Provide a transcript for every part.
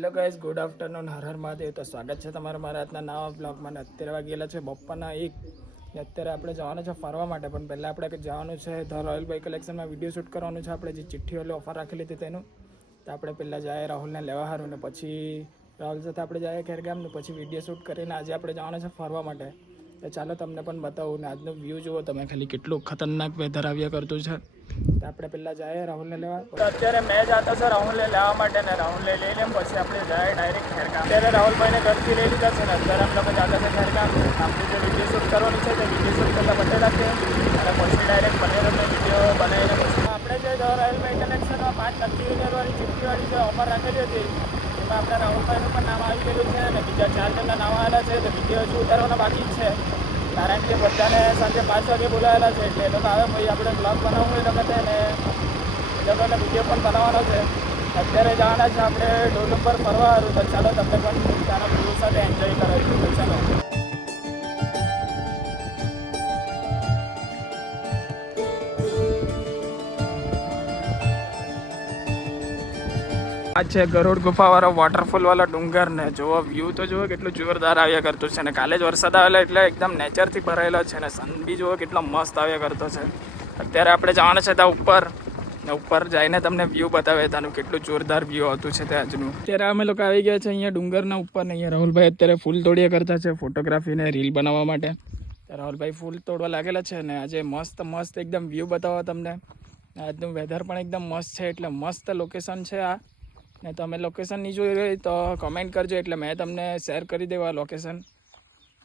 Hello guys, good afternoon, Har Har Mahadev. તો સ્વાગત છે તમારા મારા આજના નવા બ્લોગમાં. અત્યારે વાગેલા છે બપોરના 1 ને અત્યારે આપણે જવાનું છે ફરવા માટે. પણ પહેલાં આપણે જવાનું છે ધ રોયલ બાઇક કલેક્શનમાં વિડીયો શૂટ કરવાનું છે. આપણે જે ચિઠ્ઠી એટલે ઓફર રાખેલી હતી તેનું તો આપણે પહેલાં જાય રાહુલને લેવા સારું, ને પછી રાહુલ સાથે આપણે જાય ખેરગામ, ને પછી વિડીયો શૂટ કરીને આજે આપણે જવાનું છે ફરવા માટે. તો ચાલો તમને પણ બતાવું. ને આજનો વ્યૂ જુઓ તમે ખાલી, કેટલું ખતરનાક વેધર આવ્યા કરતું છે. તો આપણે પહેલાં જાય રાહુલને લેવા. તો અત્યારે મેં જતો છે રાહુલને લેવા માટે, ને રાહુલને લઈ લઈએ પછી આપણે જાય ડાયરેક્ટ ખેરગામ. અત્યારે રાહુલભાઈને ઘરથી લઈ લીધા છે ને અત્યારે અમે લોકો જતા છે ખેરગામ. આપણે જે વિડીયો શૂટ કરવાની છે તે વિડીયો શૂટ કરતાં બતાવી રાખીએ અને પછી ડાયરેક્ટ બનેરને વિડીયો બનાવીને પછી આપણે જે ધ રોયલ બાઇક કલેક્શનમાં 5 નક્કી ચિઠ્ઠીવાળી જે ઓફર રાખેલી હતી એમાં આપણે રાહુલભાઈનું પણ નામ આવી ગયેલું છે અને બીજા 4 જણના નામ આવેલા છે. તો વિડીયો શૂટ કરવાના બાકી જ છે, કારણ કે બધાને સાંજે 5 વાગે બોલાવેલા છે. એટલે એ લોકો આવે પછી આપણે બ્લોગ બનાવવું એ લોકો ને એ લોકોને વિડીયો પણ બનાવવાનો છે. અત્યારે જવાના છે આપણે ડોલ ઉપર ફરવા સારું. તો ચાલો તમને પણ ત્યાંના વ્યૂ સાથે એન્જોય કરાવીશું. તો ચાલો. આ છે ગરુડ ગુફાવાળો વોટરફોલવાળો ડુંગર. ને જોવો વ્યૂ તો જુઓ કેટલું જોરદાર આવ્યા કરતું છે. ને કાલે જ વરસાદ આવેલો એટલે એકદમ નેચરથી ભરાયેલો છે. ને સન બી જુઓ કેટલો મસ્ત આવ્યા કરતો છે. અત્યારે આપણે જવાના છે ત્યાં ઉપર, ને ઉપર જઈને તમને વ્યૂ બતાવે ત્યાંનું કેટલું જોરદાર વ્યૂ આવતું છે ત્યાં આજનું. અત્યારે અમે લોકો આવી ગયા છે અહીંયા ડુંગરના ઉપર ને અહીંયા રાહુલભાઈ અત્યારે ફૂલ તોડ્યા કરતા છે ફોટોગ્રાફી ને રીલ બનાવવા માટે. રાહુલભાઈ ફૂલ તોડવા લાગેલા છે ને આજે મસ્ત એકદમ વ્યૂ બતાવવા તમને. આજનું વેધર પણ એકદમ મસ્ત છે, એટલે મસ્ત લોકેશન છે આ. ને તમે લોકેશન નહીં જોઈ રહી તો કમેન્ટ કરજો, એટલે મેં તમને શેર કરી દેવા લોકેશન.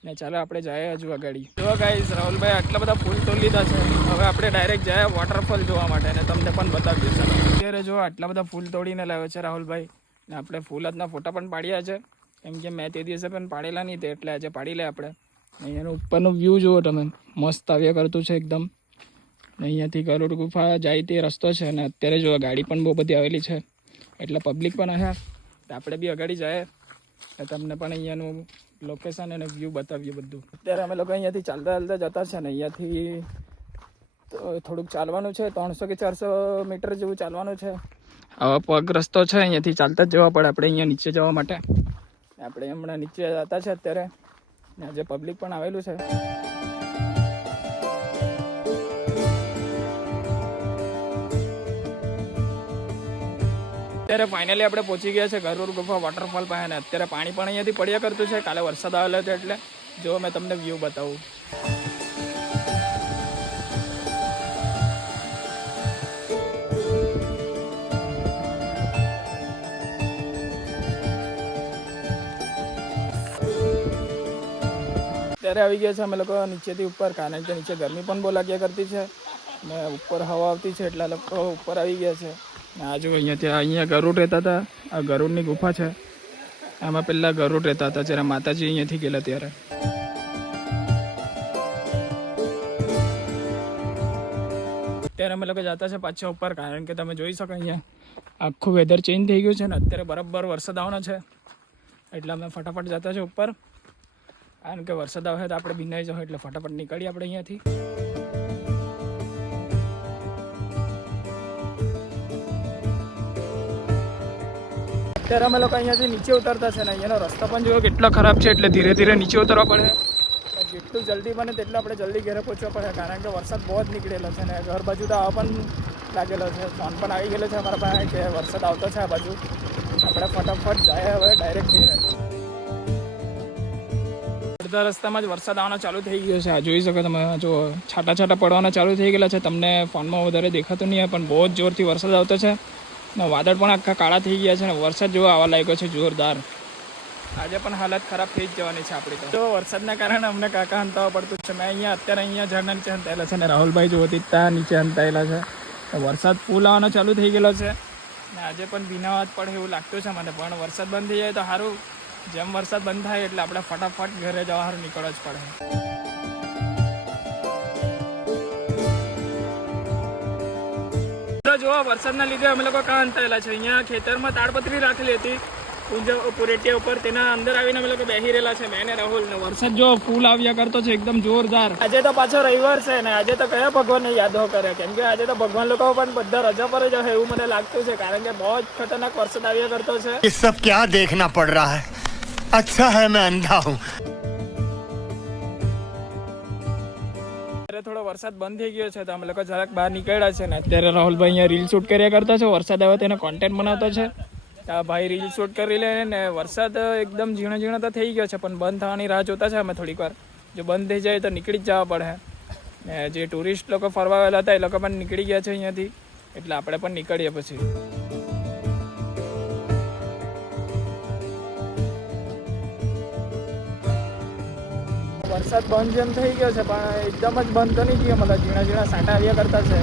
ને ચાલો આપણે જાય હજુ અગાડી. જો ગાઈઝ, રાહુલભાઈ આટલા બધા ફૂલ તોડી લીધા છે. હવે આપણે ડાયરેક્ટ જાય વોટરફોલ જોવા માટે, ને તમને પણ બતાવીએ. ચાલો અત્યારે જો આટલા બધા ફૂલ તોડીને લાવ્યો છે રાહુલભાઈ. ને આપણે ફૂલ આજના ફોટા પણ પાડ્યા છે, કેમ કે મેં તે દિવસે પણ પાડેલા નહીં તે, એટલે આજે પાડી લે આપણે. અહીંયાનું ઉપરનું વ્યૂ જુઓ તમે, મસ્ત આવ્યા કરતું છે એકદમ. અહીંયાથી ગરુડ ગુફા જાય તે રસ્તો છે. અને અત્યારે જો ગાડી પણ બહુ બધી આવેલી છે, એટલે પબ્લિક પણ હશે. તો આપણે બી અગાડી જાય તો તમને પણ અહીંયાનું લોકેશન અને વ્યૂ બતાવીએ બધું. અત્યારે અમે લોકો અહીંયાથી ચાલતા જતા છે ને અહીંયાથી તો થોડુંક ચાલવાનું છે, 300 કે 400 મીટર જેવું ચાલવાનું છે. આવા પગ રસ્તો છે, અહીંયાથી ચાલતા જ જવા પડે આપણે અહીંયા નીચે જવા માટે. આપણે હમણાં નીચે જતા છે અત્યારે, ને આજે પબ્લિક પણ આવેલું છે. અત્યારે ફાઇનલી આપણે પહોંચી ગયા છે ગરુડ ગુફા વોટરફોલ પાસે. ને અત્યારે પાણી પણ અહીંયાથી પડ્યા કરતું છે, કાલે વરસાદ આવેલો હતો એટલે. જો મેં તમને વ્યૂ બતાવું. અત્યારે આવી ગયા છે અમે લોકો નીચેથી ઉપર, કારણ કે નીચે ગરમી પણ બહુ લાગ્યા કરતી છે ને ઉપર હવા આવતી છે, એટલે લોકો ઉપર આવી ગયા છે. આ જો અહીંયા ગરુડ રહેતા હતા. આ ગરુડની ગુફા છે. આમાં પહેલાં ગરુડ રહેતા હતા જ્યારે માતાજી અહીંયાથી ગયેલા ત્યારે. અત્યારે અમે લોકો જતા છે પાછા ઉપર, કારણ કે તમે જોઈ શકો અહીંયા આખું વેધર ચેન્જ થઈ ગયું છે ને અત્યારે બરાબર વરસાદ આવવાનો છે. એટલે અમે ફટાફટ જતા છે ઉપર, કારણ કે વરસાદ આવે તો આપણે ભીનાઈ જાવ, એટલે ફટાફટ નીકળીએ આપણે અહીંયાથી. અત્યારે અમે લોકો અહીંયાથી નીચે ઉતરતા છે ને અહીંયાનો રસ્તો પણ જોયો કેટલો ખરાબ છે, એટલે ધીરે ધીરે નીચે ઉતરવા પડે. જેટલું જલ્દી બને તેટલું આપણે જલ્દી ઘરે પહોંચવા પડે, કારણ કે વરસાદ બહુ જ નીકળેલો છે. ને ઘર બાજુ તો આવવા પણ લાગેલો છે, ફોન પણ આવી ગયેલો છે અમારા પાસે કે વરસાદ આવતો છે આ બાજુ. આપણે ફટાફટ જાય હવે ડાયરેક્ટ ઘરે. અડધા રસ્તામાં જ વરસાદ આવવાનો ચાલુ થઈ ગયો છે. આ જોઈ શકો તમે, જો છાંટા પડવાના ચાલુ થઈ ગયેલા છે. તમને ફોનમાં વધારે દેખાતું નહીં હોય, પણ બહુ જ જોરથી વરસાદ આવતો છે. ને વાદળ પણ આખા કાળા થઈ ગયા છે ને વરસાદ જેવો આવવા લાગ્યો છે જોરદાર. આજે પણ હાલત ખરાબ થઈ જ જવાની છે આપણી. તો વરસાદના કારણે અમને કાકા હંતાવા પડતું છે. મેં અત્યારે અહીંયા ઝરણા નીચે હંતાયેલા છે, ને રાહુલભાઈ જોતી ત્યાં નીચે હંતાયેલા છે. તો વરસાદ ફૂલ આવવાનો ચાલુ થઈ ગયેલો છે, ને આજે પણ ભીનાવા જ પડે એવું લાગતું છે મને. પણ વરસાદ બંધ થઈ જાય તો સારું. જેમ વરસાદ બંધ થાય એટલે આપણે ફટાફટ ઘરે જવા સારું નીકળવા જ પડે. જોવા વરસાદના લીધે અમે લોકો કાં હંતાયેલા છે. અહીંયા ખેતરમાં તાડપત્રી રાખેલી હતી, પુરેટિયા ઉપર તેના અંદર આવીને અમે લોકો બેસી રહેલા છે મેં ને રાહુલ ને વરસાદ જો ફૂલ આવ્યા કરતો છે એકદમ જોરદાર. આજે તો પાછો રવિવાર છે ને આજે તો કયા ભગવાનને યાદો કરે કેમ કે આજે તો ભગવાન લોકો પણ બધા રજા પર જ હશે એવું મને લાગતું છે કારણ કે બહુ જ ખતરનાક વરસાદ આવ્યા કરતો છે. ये सब क्या देखना पड़ रहा है? अच्छा है मैं अंधा हूँ. થોડો વરસાદ બંધ થઈ ગયો છે તો અમે લોકો જરાક બહાર નીકળ્યા છે ને અત્યારે રાહુલભાઈ અહીંયા રીલ શૂટ કર્યા કરતા છે. વરસાદ આવે તેનો કોન્ટેન્ટ બનાવતો છે. ભાઈ રીલ શૂટ કરી લે ને વરસાદ એકદમ ઝીણો ઝીણો તો થઈ ગયો છે પણ બંધ થવાની રાહ જોતા છે અમે થોડીક વાર. જો બંધ થઈ જાય તો નીકળી જ જવા પડે ને જે ટુરિસ્ટ લોકો ફરવા આવેલા હતા એ લોકો પણ નીકળી ગયા છે અહીંયાથી એટલે આપણે પણ નીકળીએ પછી. વરસાદ બંધ જેમ થઈ ગયો છે પણ એકદમ જ બંધ તો નહીં થયો મતલબ ઝીણા ઝીણા સાંટા આવ્યા કરતા છે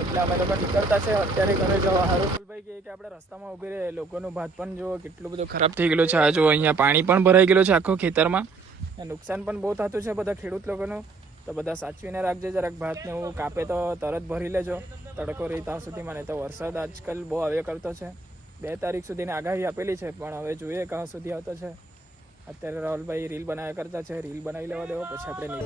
એટલે અમે લોકો નીકળતા છે અત્યારે ઘરે જવા. હારુભાઈ કહે કે આપણે રસ્તામાં ઊભી રહે લોકોનું ભાત પણ જો કેટલું બધું ખરાબ થઈ ગયેલું છે. આ જો અહીંયા પાણી પણ ભરાઈ ગયેલું છે આખો ખેતરમાં નુકસાન પણ બહુ થતું છે બધા ખેડૂત લોકોનું. તો બધા સાચવીને રાખજો જરાક ભાતને એવું કાપે તો તરત ભરી લેજો તડકો રહી ત્યાં સુધીમાં. નહીં તો વરસાદ આજકાલ બહુ આવ્યા કરતો છે. 2 તારીખ સુધીની આગાહી આપેલી છે પણ હવે જોઈએ ક્યાં સુધી આવતો છે. અત્યારે રાહુલભાઈ રીલ બનાવ્યા કરતા છે. રીલ બનાવી લેવા દેવો પછી આપણે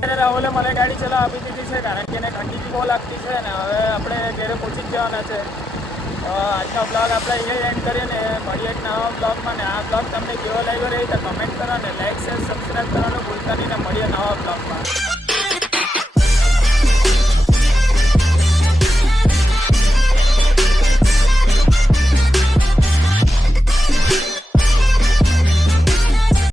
અત્યારે રાહુલે મને ગાડી ચલાવવા આપી દીધી છે કારણ કે એને ઠંડી બહુ લાગતી છે ને હવે આપણે ઘરે પહોંચી જ જવાના છે. આજનો બ્લોગ આપણે અહીંયા એન્ડ કરીએ ને મળીએ એક નવા બ્લોગમાં. ને આ બ્લોગ તમને કેવો લાગ્યો રહી તો કમેન્ટ કરો ને લાઈક શેર સબસ્ક્રાઈબ કરવાનું ભૂલતા નહીં ને મળીએ નવા બ્લોગમાં.